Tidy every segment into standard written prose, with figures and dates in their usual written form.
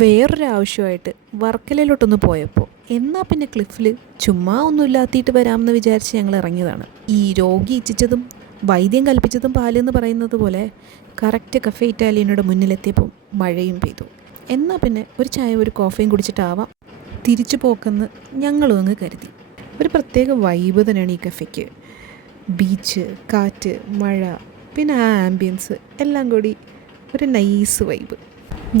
വേറൊരു ആവശ്യമായിട്ട് വർക്കലയിലോട്ടൊന്ന് പോയപ്പോൾ എന്നാൽ പിന്നെ ക്ലിഫിൽ ചുമ്മാ ഒന്നും ഇല്ലാത്തിയിട്ട് വരാമെന്ന് വിചാരിച്ച് ഞങ്ങൾ ഇറങ്ങിയതാണ്. ഈ രോഗി ഇച്ഛിച്ചതും വൈദ്യം കൽപ്പിച്ചതും പാലെന്ന് പറയുന്നത് പോലെ കറക്റ്റ് കഫേ ഇറ്റാലിയനോട് മുന്നിലെത്തിയപ്പോൾ മഴയും പെയ്തു. എന്നാൽ പിന്നെ ഒരു ചായ ഒരു കോഫിയും കുടിച്ചിട്ടാവാം തിരിച്ചു പോക്കെന്ന് ഞങ്ങളും അങ്ങ് കരുതി. ഒരു പ്രത്യേക വൈബ് തന്നെയാണ് ഈ കഫേക്ക്. ബീച്ച്, കാറ്റ്, മഴ, പിന്നെ ആ ആംബിയൻസ് എല്ലാം കൂടി ഒരു നൈസ് വൈബ്.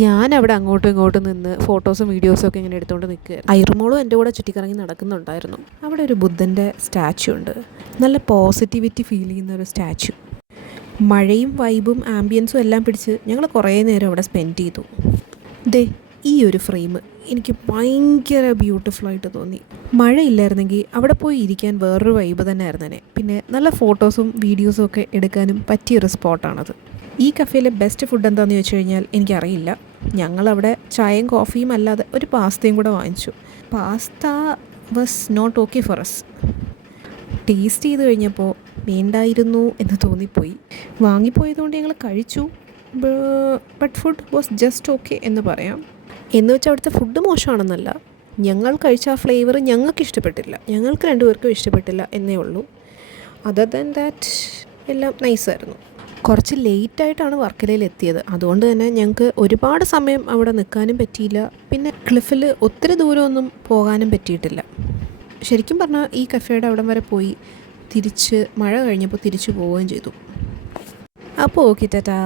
ഞാൻ അവിടെ അങ്ങോട്ടും ഇങ്ങോട്ടും നിന്ന് ഫോട്ടോസും വീഡിയോസും ഒക്കെ ഇങ്ങനെ എടുത്തുകൊണ്ട് നിൽക്കുകയായിരുന്നു. ഐറുമോളും എൻ്റെ കൂടെ ചുറ്റിക്കറങ്ങി നടക്കുന്നുണ്ടായിരുന്നു. അവിടെ ഒരു ബുദ്ധൻ്റെ സ്റ്റാച്ചു ഉണ്ട്, നല്ല പോസിറ്റിവിറ്റി ഫീൽ ചെയ്യുന്ന ഒരു സ്റ്റാച്ചു. മഴയും വൈബും ആംബിയൻസും എല്ലാം പിടിച്ച് ഞങ്ങൾ കുറേ നേരം അവിടെ സ്പെൻഡ് ചെയ്തു. ദേ ഈ ഒരു ഫ്രെയിം എനിക്ക് ഭയങ്കര ബ്യൂട്ടിഫുള്ളായിട്ട് തോന്നി. മഴയില്ലായിരുന്നെങ്കിൽ അവിടെ പോയി ഇരിക്കാൻ വേറൊരു വൈബ് തന്നെ ആയിരുന്നേനെ. പിന്നെ നല്ല ഫോട്ടോസും വീഡിയോസും ഒക്കെ എടുക്കാനും പറ്റിയൊരു സ്പോട്ടാണത്. ഈ കഫേയിലെ ബെസ്റ്റ് ഫുഡ് എന്താണെന്ന് ചോദിച്ചു കഴിഞ്ഞാൽ എനിക്കറിയില്ല. ഞങ്ങളവിടെ ചായയും കോഫിയും അല്ലാതെ ഒരു പാസ്തയും കൂടെ വാങ്ങിച്ചു. Pasta was not okay for us. Taste ചെയ്ത് കഴിഞ്ഞപ്പോൾ വേണ്ടായിരുന്നു എന്ന് തോന്നിപ്പോയി. വാങ്ങിപ്പോയതുകൊണ്ട് ഞങ്ങൾ കഴിച്ചു. But food was just okay എന്ന് പറയാം. എന്ന് വെച്ചാൽ അവിടുത്തെ ഫുഡ് മോശമാണെന്നല്ല, ഞങ്ങൾ കഴിച്ച ആ ഫ്ലേവർ ഞങ്ങൾക്ക് ഇഷ്ടപ്പെട്ടില്ല, ഞങ്ങൾക്ക് രണ്ടുപേർക്കും ഇഷ്ടപ്പെട്ടില്ല എന്നേ ഉള്ളൂ. അതർ ദാൻ ദാറ്റ് എല്ലാം നൈസായിരുന്നു. കുറച്ച് ലേറ്റായിട്ടാണ് വർക്കലയിൽ എത്തിയത്, അതുകൊണ്ട് തന്നെ ഞങ്ങൾക്ക് ഒരുപാട് സമയം അവിടെ നിൽക്കാനും പറ്റിയില്ല. പിന്നെ ക്ലിഫിൽ ഒത്തിരി ദൂരമൊന്നും പോകാനും പറ്റിയിട്ടില്ല. ശരിക്കും പറഞ്ഞാൽ ഈ കഫേയുടെ അവിടം വരെ പോയി തിരിച്ച് മഴ കഴിഞ്ഞപ്പോൾ തിരിച്ചു പോവുകയും ചെയ്തു. അപ്പോൾ ഓക്കെ ടാറ്റാ.